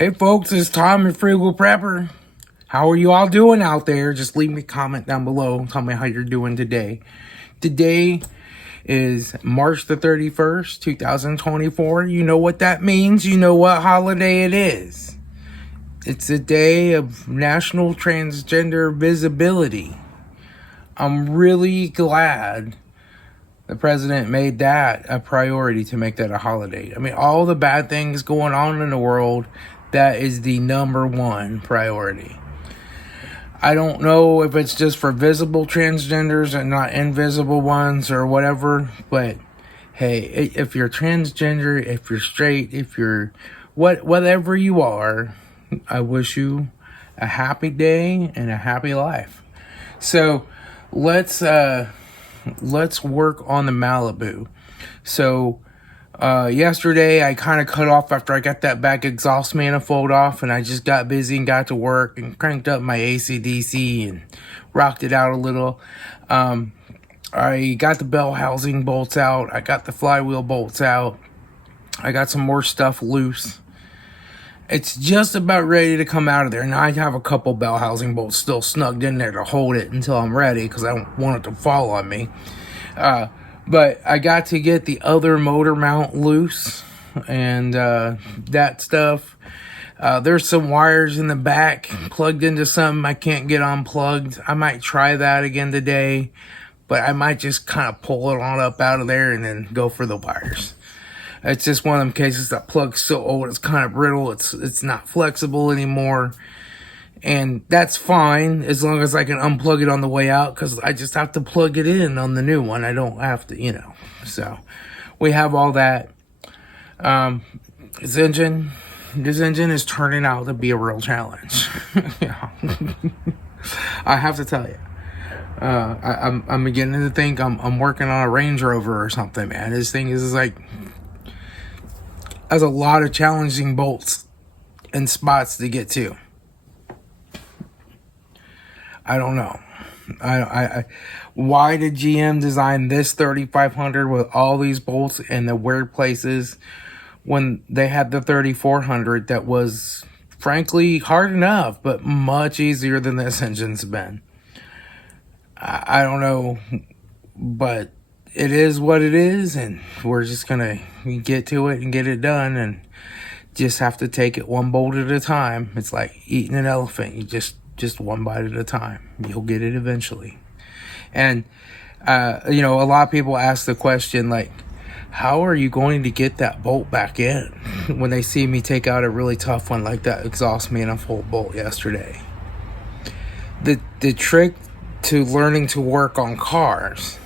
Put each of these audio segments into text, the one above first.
Hey folks, it's Tom and FrugalPrepper. How are you all doing out there? Just leave me a comment down below. Tell me how you're doing today. Today is March the 31st, 2024. You know what that means. You know what holiday it is. It's a day of National Transgender Visibility. I'm really glad the president made that a priority to make that a holiday. I mean, all the bad things going on in the world, that is the number one priority. I don't know if it's just for visible transgenders and not invisible ones or whatever, but hey, if you're transgender, if you're straight, if you're whatever you are, I wish you a happy day and a happy life. So let's work on the Malibu. So yesterday I kind of cut off after I got that back exhaust manifold off, and I just got busy and got to work and cranked up my AC/DC and rocked it out a little. I got the bell housing bolts out. I got the flywheel bolts out. I got some more stuff loose. It's just about ready to come out of there. Now I have a couple bell housing bolts still snugged in there to hold it until I'm ready, because I don't want it to fall on me. But I got to get the other motor mount loose and that stuff. There's some wires in the back plugged into something I can't get unplugged. I might try that again today, but I might just kind of pull it on up out of there and then go for the wires. It's just one of them cases that plug's so old, it's kind of brittle, it's not flexible anymore. And that's fine, as long as I can unplug it on the way out, because I just have to plug it in on the new one. I don't have to, So, we have all that. This engine is turning out to be a real challenge. I have to tell you. I'm beginning to think I'm working on a Range Rover or something, man. This thing is like... has a lot of challenging bolts and spots to get to. I don't know. Why did GM design this 3500 with all these bolts in the weird places when they had the 3400 that was frankly hard enough, but much easier than this engine's been? I don't know, but it is what it is, and we're just gonna get to it and get it done, and just have to take it one bolt at a time. It's like eating an elephant. You just one bite at a time. You'll get it eventually. And a lot of people ask the question, like, how are you going to get that bolt back in when they see me take out a really tough one like that exhaust manifold bolt yesterday? The trick to learning to work on cars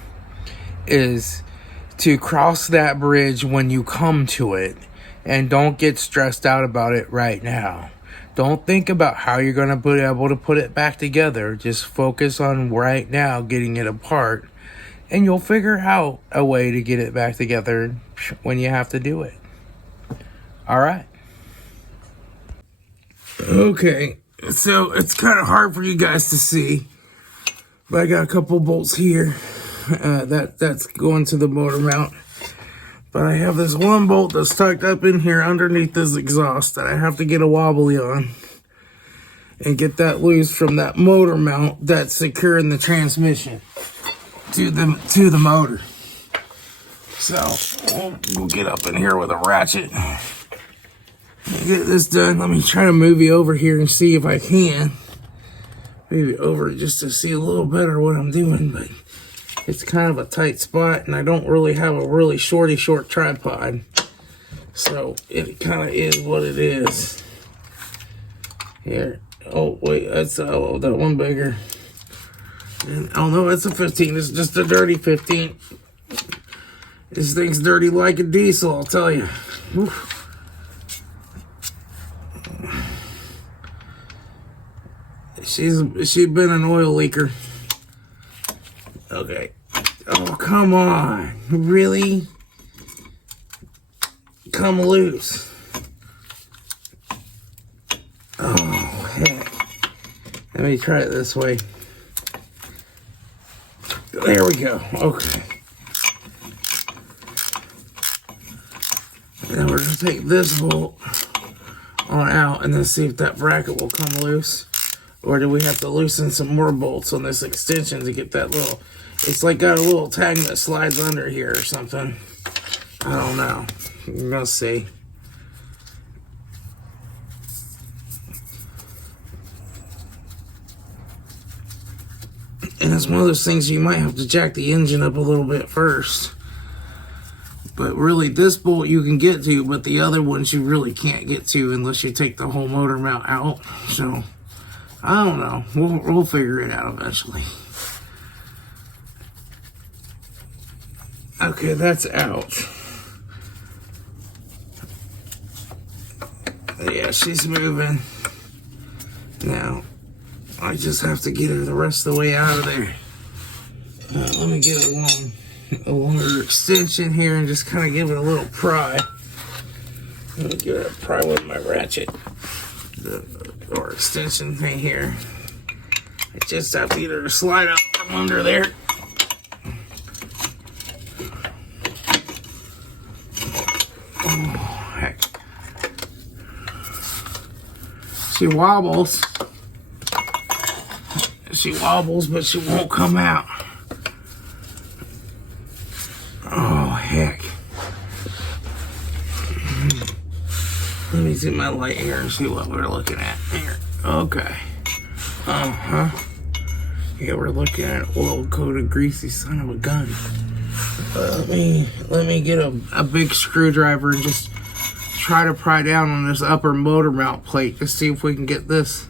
is to cross that bridge when you come to it, and don't get stressed out about it right now. Don't think about how you're going to be able to put it back together. Just focus on right now getting it apart, and you'll figure out a way to get it back together when you have to do it. All right. Okay, so it's kind of hard for you guys to see, but I got a couple bolts here. That's going to the motor mount, but I have this one bolt that's tucked up in here underneath this exhaust that I have to get a wobbly on and get that loose from that motor mount that's securing the transmission to the motor. So we'll get up in here with a ratchet and get this done. Let me try to move you over here and see if I can move you over just to see a little better what I'm doing, but it's kind of a tight spot, and I don't really have a really short tripod. So it kind of is what it is. Here. Oh, wait, that's that one bigger. And, oh, no, it's a 15. It's just a dirty 15. This thing's dirty like a diesel, I'll tell you. Oof. She's been an oil leaker. Okay. Oh, come on. Really? Come loose. Oh, heck. Let me try it this way. There we go. Okay. Now we're going to take this bolt on out and then see if that bracket will come loose. Or do we have to loosen some more bolts on this extension to get that little... It's like got a little tag that slides under here or something. I don't know. We're gonna see. And it's one of those things you might have to jack the engine up a little bit first. But really, this bolt you can get to, but the other ones you really can't get to unless you take the whole motor mount out. So, I don't know. We'll figure it out eventually. Okay, that's out. Yeah, she's moving. Now, I just have to get her the rest of the way out of there. Let me get a longer extension here and just kind of give it a little pry. Let me give it a pry with my ratchet. Or extension thing here. I just have to get her to slide out from under there. Oh, heck. She wobbles. She wobbles, but she won't come out. Oh, heck. Let me see my light here and see what we're looking at here. Okay. Yeah, we're looking at oil-coated, greasy son of a gun. Let me get a big screwdriver and just try to pry down on this upper motor mount plate to see if we can get this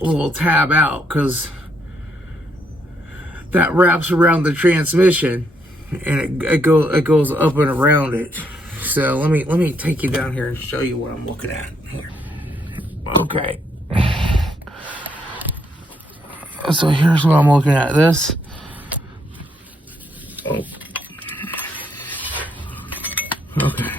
little tab out, because that wraps around the transmission and it goes up and around it. So let me take you down here and show you what I'm looking at here. Okay. So here's what I'm looking at. This. Oh. Okay.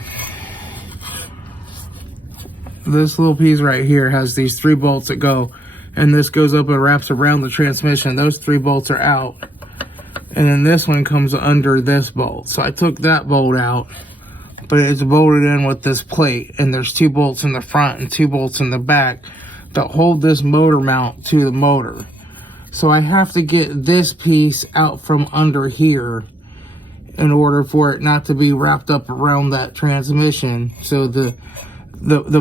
This little piece right here has these 3 bolts that go, and this goes up and wraps around the transmission. Those 3 bolts are out. And then this one comes under this bolt. So I took that bolt out, but it's bolted in with this plate. And there's 2 bolts in the front and 2 bolts in the back that hold this motor mount to the motor. So I have to get this piece out from under here in order for it not to be wrapped up around that transmission. So the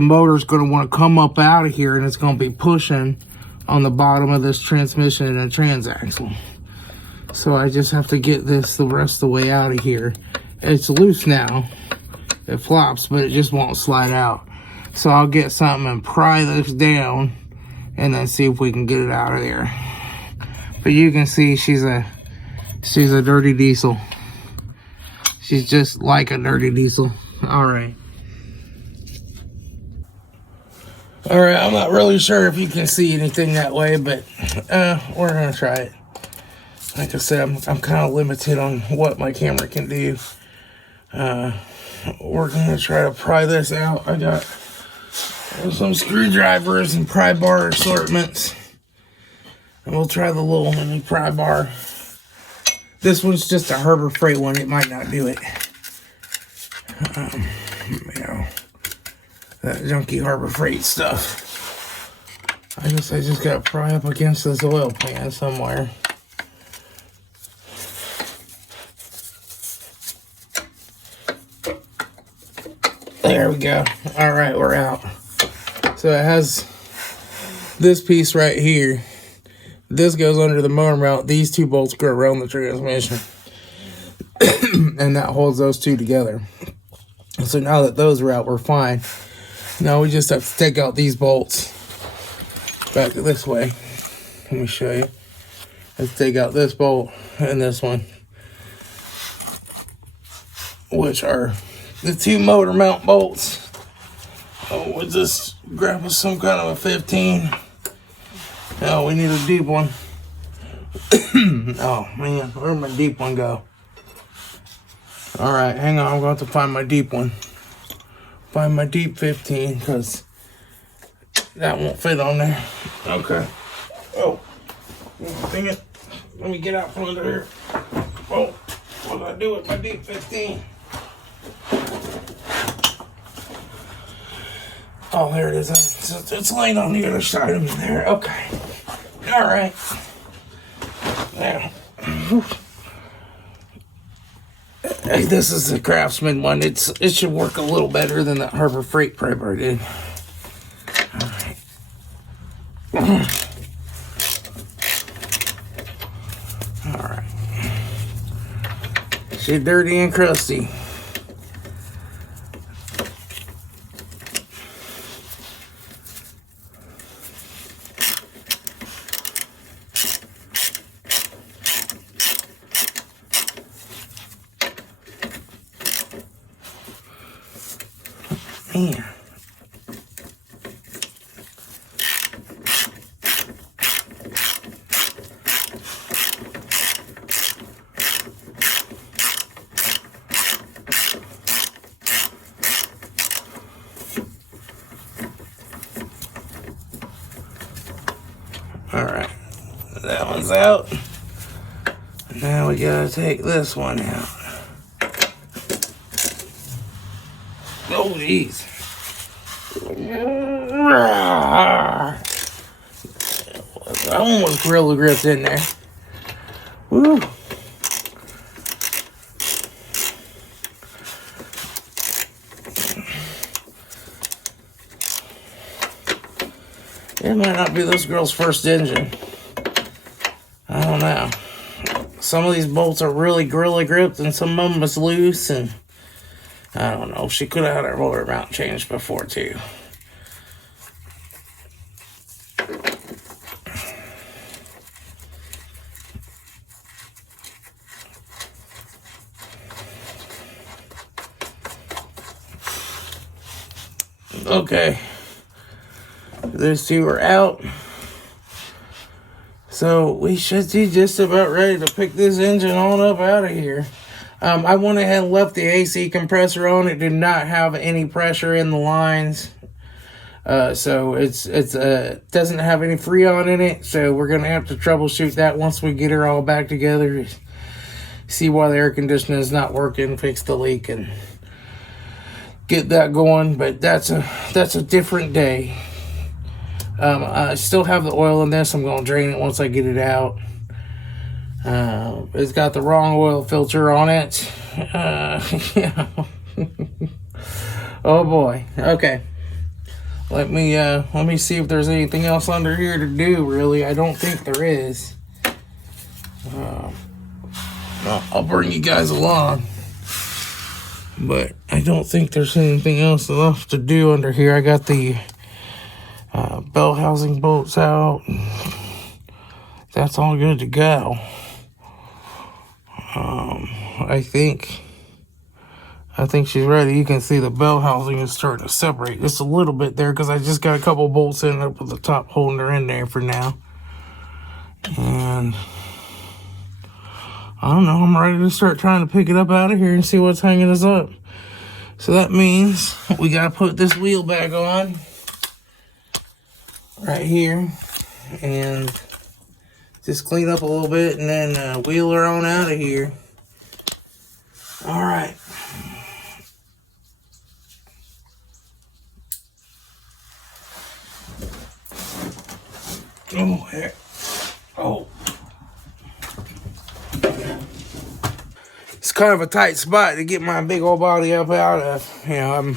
motor's going to want to come up out of here, and it's going to be pushing on the bottom of this transmission and transaxle. So I just have to get this the rest of the way out of here. It's loose now. It flops, but it just won't slide out. So I'll get something and pry this down and then see if we can get it out of there. But you can see she's a dirty diesel. She's just like a dirty diesel. Alright, I'm not really sure if you can see anything that way, but we're gonna try it. Like I said, I'm kind of limited on what my camera can do. We're gonna try to pry this out. I got some screwdrivers and pry bar assortments, and we'll try the little mini pry bar. This one's just a Harbor Freight one. It might not do it. You know, that junky Harbor Freight stuff. I just gotta pry up against this oil pan somewhere. There we go. All right, we're out. So it has this piece right here. This goes under the motor mount. These 2 bolts go around the transmission. And that holds those 2 together. So now that those are out, we're fine. Now we just have to take out these bolts. Back this way. Let me show you. Let's take out this bolt and this one, which are the 2 motor mount bolts. Oh, we'll just grab us some kind of a 15. Oh, we need a deep one. Oh, man, where'd my deep one go? Alright, hang on, I'm going to have to find my deep one. Find my deep 15, because that won't fit on there. Okay. Oh, dang it. Let me get out from under here. Oh, what did I do with my deep 15? Oh, there it is. It's laying on the other side of me there. Okay. All right. Now, hey, this is the Craftsman one. It should work a little better than the Harbor Freight Prepper did. All right. All right. She's dirty and crusty. Man. All right, that one's out. Now we gotta take this one out. Oh, jeez. That one was Gorilla Grip's in there. Woo. It might not be this girl's first engine. I don't know. Some of these bolts are really Gorilla Gripped and some of them is loose, and I don't know. She could have had her roller mount changed before too. Okay. Those two are out. So we should be just about ready to pick this engine on up out of here. I went ahead and left the AC compressor on. It did not have any pressure in the lines. So it doesn't have any Freon in it. So we're going to have to troubleshoot that once we get her all back together. See why the air conditioner is not working, fix the leak, and get that going. But that's a different day. I still have the oil in this. I'm going to drain it once I get it out. It's got the wrong oil filter on it. Yeah. Oh boy. Okay. Let me see if there's anything else under here to do. Really, I don't think there is. I'll bring you guys along, but I don't think there's anything else left to do under here. I got the bell housing bolts out. That's all good to go. I think she's ready. You can see the bell housing is starting to separate just a little bit there because I just got a couple bolts in up at the top holding her in there for now. And I don't know, I'm ready to start trying to pick it up out of here and see what's hanging us up. So that means we gotta put this wheel back on right here and just clean up a little bit and then wheel her on out of here. All right. Oh, heck. Oh. It's kind of a tight spot to get my big old body up out of. You know,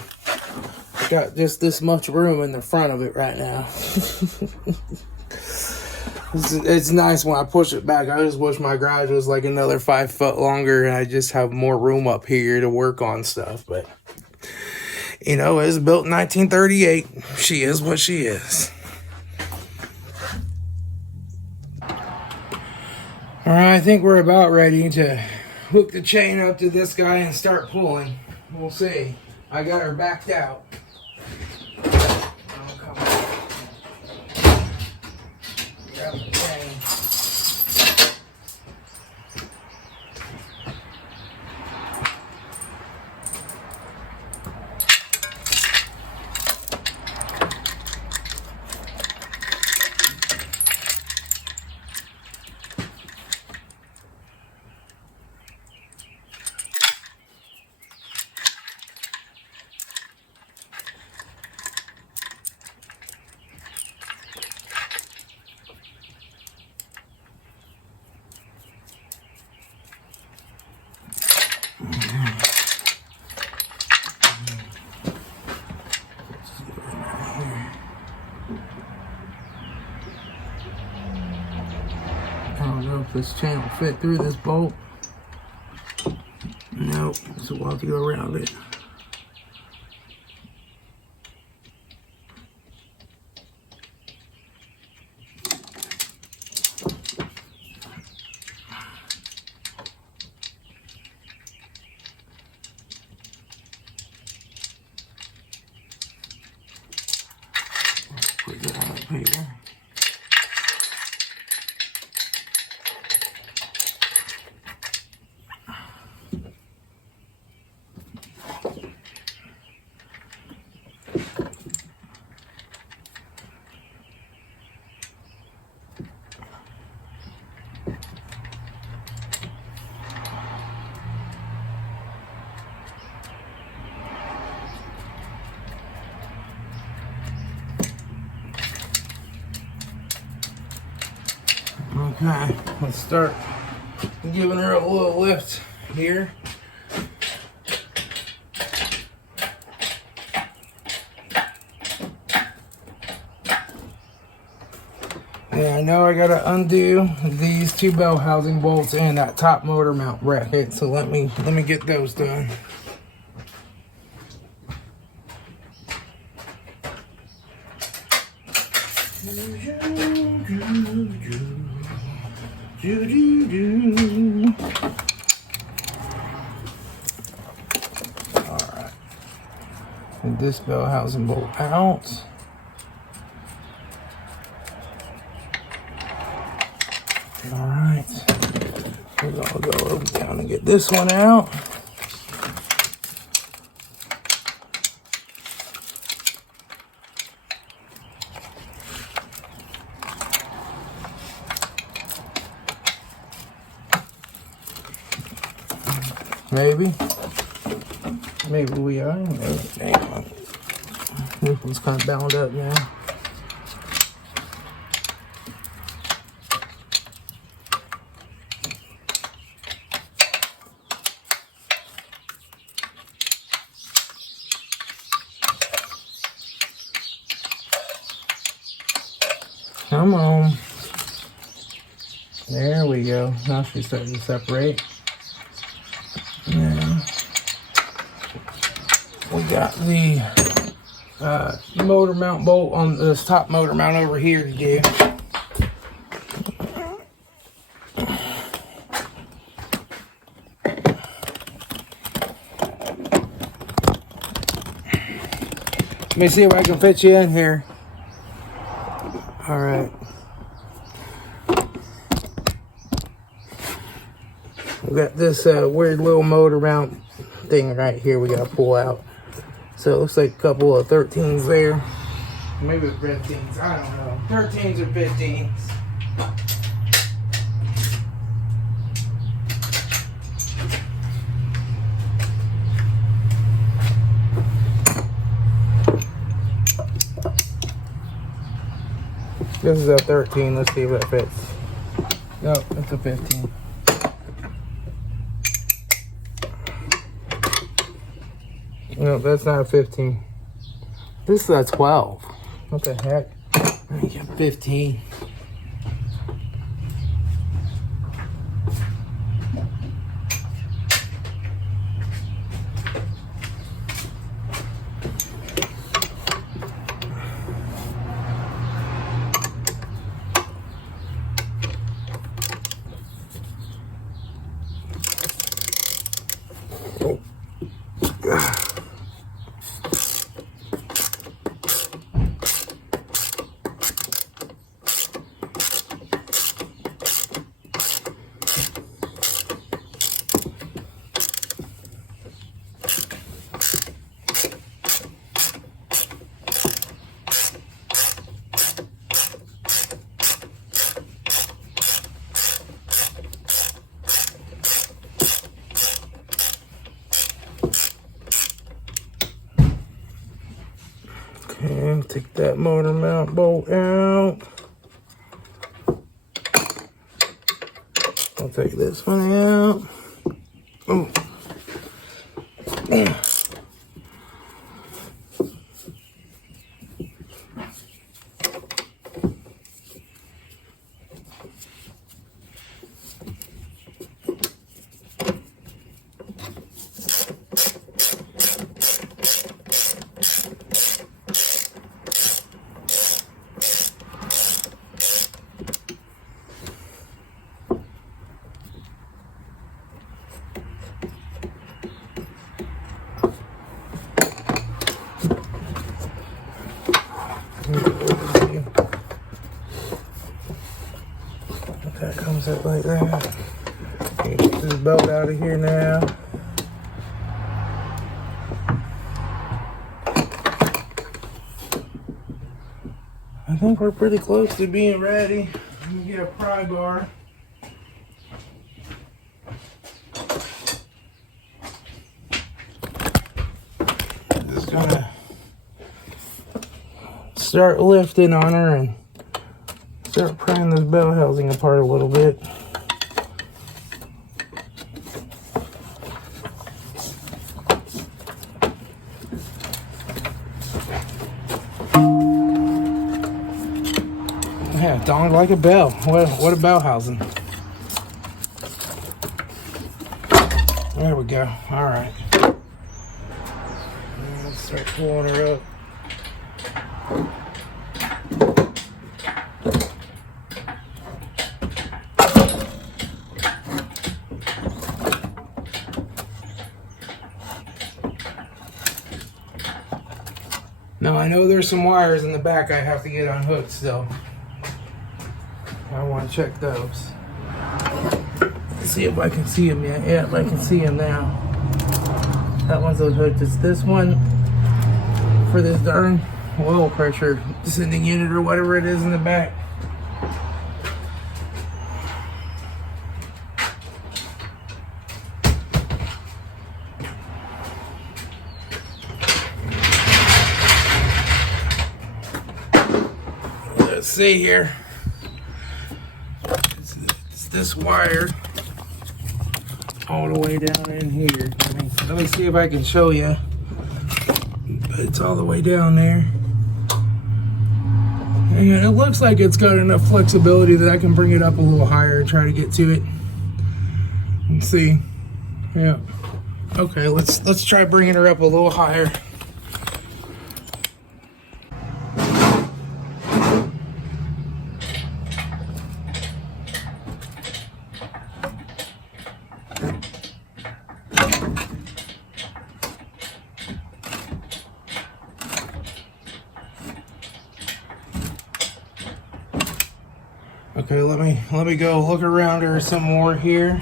I got just this much room in the front of it right now. It's nice when I push it back. I just wish my garage was like another 5 foot longer and I just have more room up here to work on stuff. But, you know, it was built in 1938. She is what she is. All right, I think we're about ready to hook the chain up to this guy and start pulling. We'll see. I got her backed out. Oh, come on. Grab the chain. this chain will fit through this bolt. Nope, so we'll have to go around it. Put that up here. Okay, let's start giving her a little lift here. Yeah, I know I gotta undo these two bell housing bolts and that top motor mount bracket, so let me get those done. Alright. And this bell housing bolt out. Alright. We're gonna go over down and get this one out. Maybe we are. Hang on. This one's kind of bound up now. Come on. There we go. Now she's starting to separate. Now we got the motor mount bolt on this top motor mount over here to do. Let me see if I can fit you in here. All right. We got this weird little motor mount thing right here we gotta pull out. So it looks like a couple of 13s there. Maybe 15s, I don't know. 13s or 15s. This is a 13, let's see if that fits. Nope, it's a 15. No, that's not a 15. This is a 12. What the heck? I got 15. And take that motor mount bolt out. I'll take this one out. Oh. Yeah. like that. Okay, get this belt out of here now. I think we're pretty close to being ready. Let me get a pry bar. Just gonna start lifting on her and start prying this bell housing apart a little bit. Yeah, donged like a bell. What a bell housing. There we go. All right. Let's start pulling her up. Now I know there's some wires in the back I have to get unhooked still. I want to check those. Let's see if I can see them yet. Yeah, I can see them now. That one's unhooked. It's this one for this darn oil pressure descending unit or whatever it is in the back. Let's see here. It's this wire all the way down in here. Let me see if I can show you. It's all the way down there. And it looks like it's got enough flexibility that I can bring it up a little higher and try to get to it. Let's see. Yeah. Okay, let's try bringing her up a little higher. Okay, let me go look around her some more here.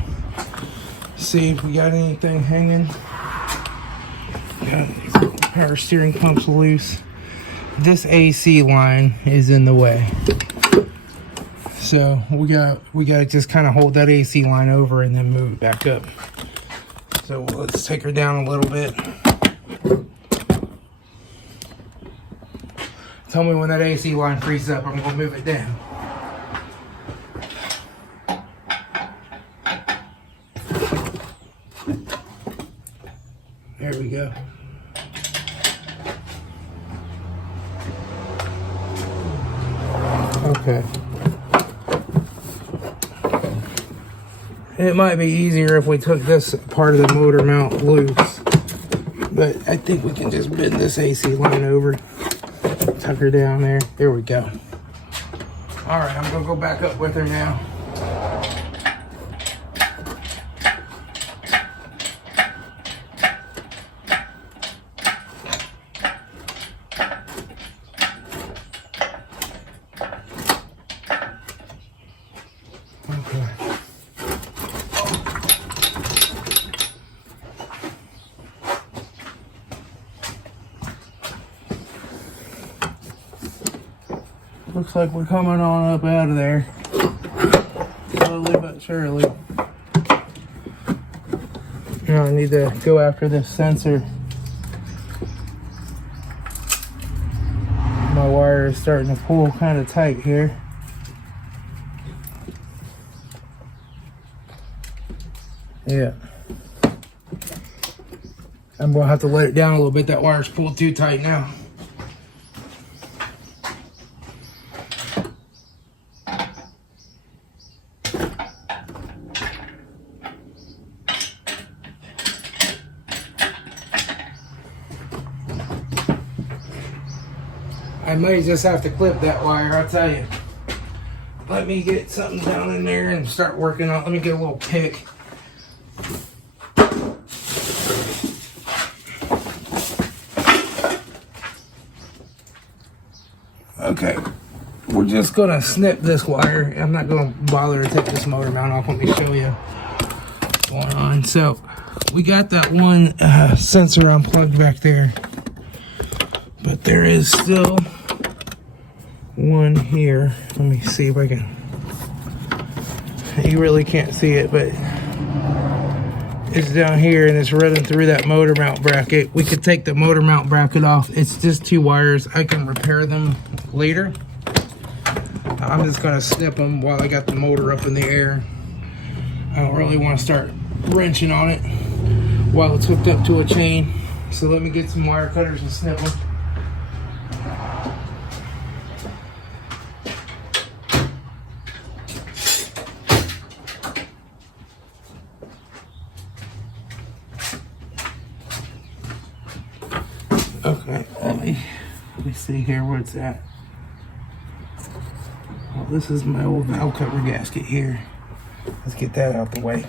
See if we got anything hanging. Got power steering pumps loose. This AC line is in the way. So we got to just kind of hold that AC line over and then move it back up. So let's take her down a little bit. Tell me when that AC line frees up, I'm gonna move it down. There we go. Okay. It might be easier if we took this part of the motor mount loose, but I think we can just bend this AC line over, tuck her down there. There we go. All right, I'm gonna go back up with her now. Looks like we're coming on up out of there. Slowly but surely. Now I need to go after this sensor. My wire is starting to pull kind of tight here. Yeah. I'm gonna have to let it down a little bit. That wire's pulled too tight now. I may just have to clip that wire, I'll tell you. Let me get something down in there and start working on it. Let me get a little pick. Okay, we're just gonna snip this wire. I'm not gonna bother to take this motor mount off. Let me show you what's going on. So we got that one sensor unplugged back there, but there is still one here. Let me see if I can. You really can't see it, but it's down here and it's running through that motor mount bracket. We could take the motor mount bracket off. It's just 2 wires. I can repair them later. I'm just gonna snip them while I got the motor up in the air. I don't really want to start wrenching on it while it's hooked up to a chain. So let me get some wire cutters and snip them. Okay, let me see here where it's at. Well, this is my old valve cover gasket here. Let's get that out the way.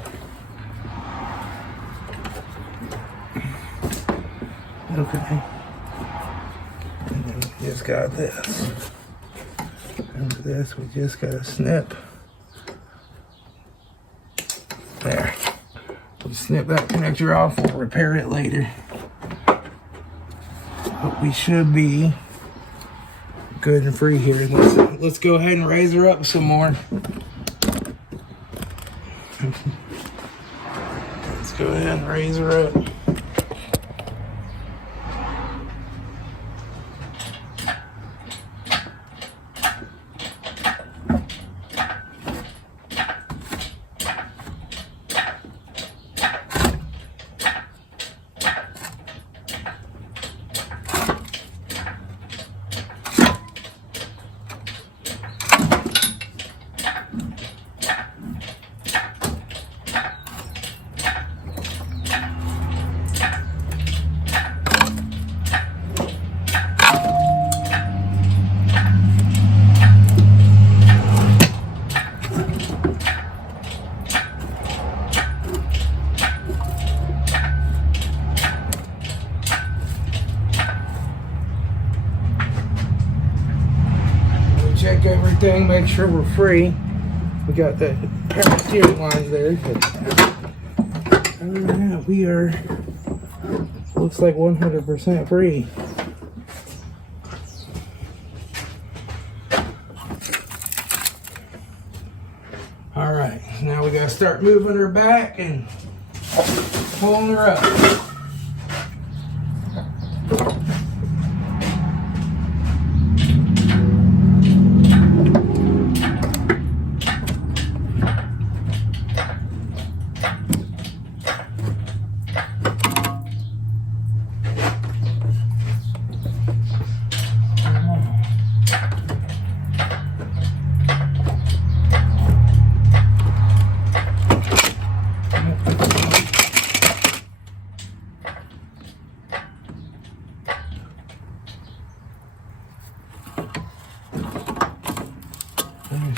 Okay. And then we just got this. And for this, we just got to snip. There. We'll snip that connector off. We'll repair it later. But we should be good and free here. Let's go ahead and raise her up some more. Let's go ahead and raise her up. Check everything, make sure we're free. We got the pair of steering lines there. Other than that, we are, looks like 100% free. All right, now we gotta start moving her back and pulling her up.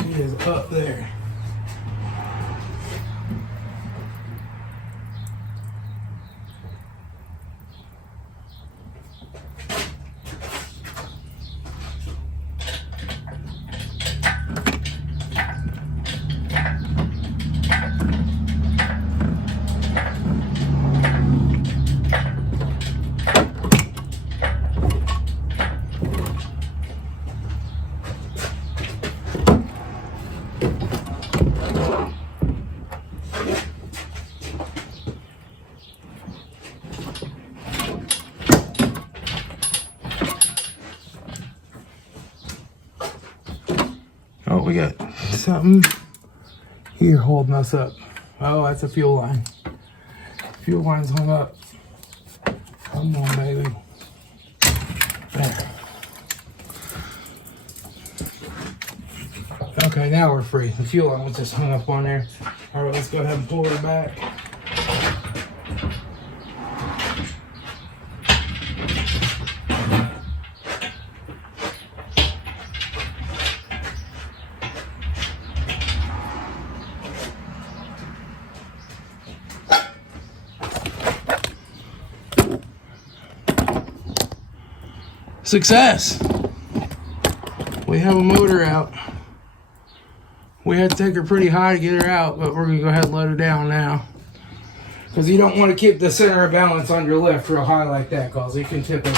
She is up there. Oh, we got something here holding us up. Oh, that's a fuel line. Fuel line's hung up. Come on, baby. There. Okay, now we're free. The fuel line was just hung up on there. All right, let's go ahead and pull her back. Success. we have a motor out. We had to take her pretty high to get her out, but we're gonna go ahead and let her down now. Because you don't want to keep the center of balance on your lift real high like that, because you can tip it.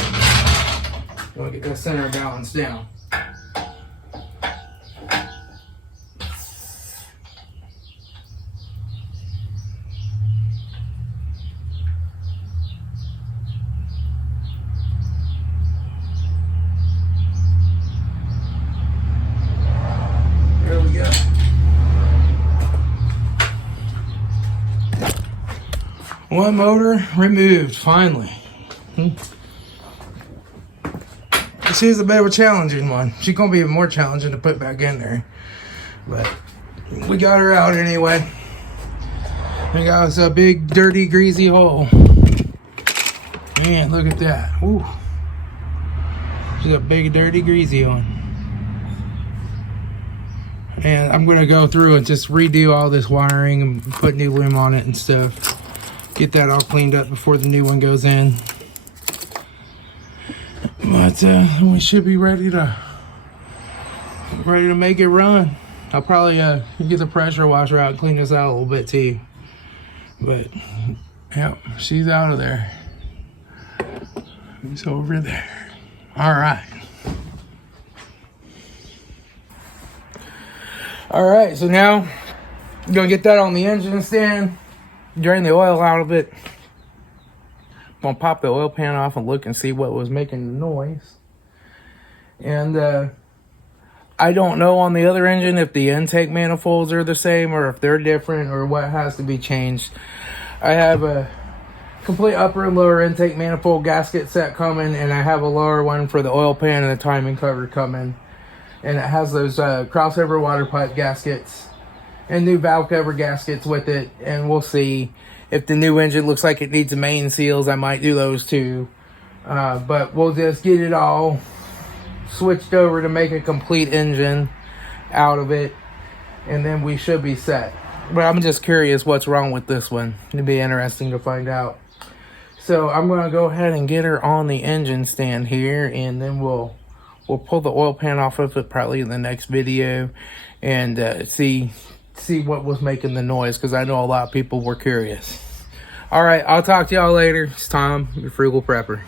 You want to get that center of balance down. There we go. One motor removed, finally. She's a bit of a challenging one. She's going to be even more challenging to put back in there. But we got her out anyway. We got us a big, dirty, greasy hole. Man, look at that. Woo. She's a big, dirty, greasy one. And I'm going to go through and just redo all this wiring and put new limb on it and stuff. Get that all cleaned up before the new one goes in. But we should be ready to make it run. I'll probably get the pressure washer out and clean this out a little bit too. But yep, she's out of there. She's over there. All right. All right, so now I'm gonna get that on the engine stand. Drain the oil out of it. I'm gonna pop the oil pan off and look and see what was making the noise. And I don't know on the other engine if the intake manifolds are the same or if they're different or what has to be changed. I have a complete upper and lower intake manifold gasket set coming, and I have a lower one for the oil pan and the timing cover coming. And it has those crossover water pipe gaskets and new valve cover gaskets with it. And we'll see if the new engine looks like it needs the main seals. I might do those too. But we'll just get it all switched over to make a complete engine out of it. And then we should be set. But I'm just curious what's wrong with this one. It'd be interesting to find out. So I'm going to go ahead and get her on the engine stand here. And then we'll pull the oil pan off of it probably in the next video. And see what was making the noise, because I know a lot of people were curious. All right, I'll talk to y'all later. It's Tom, your Frugal Prepper.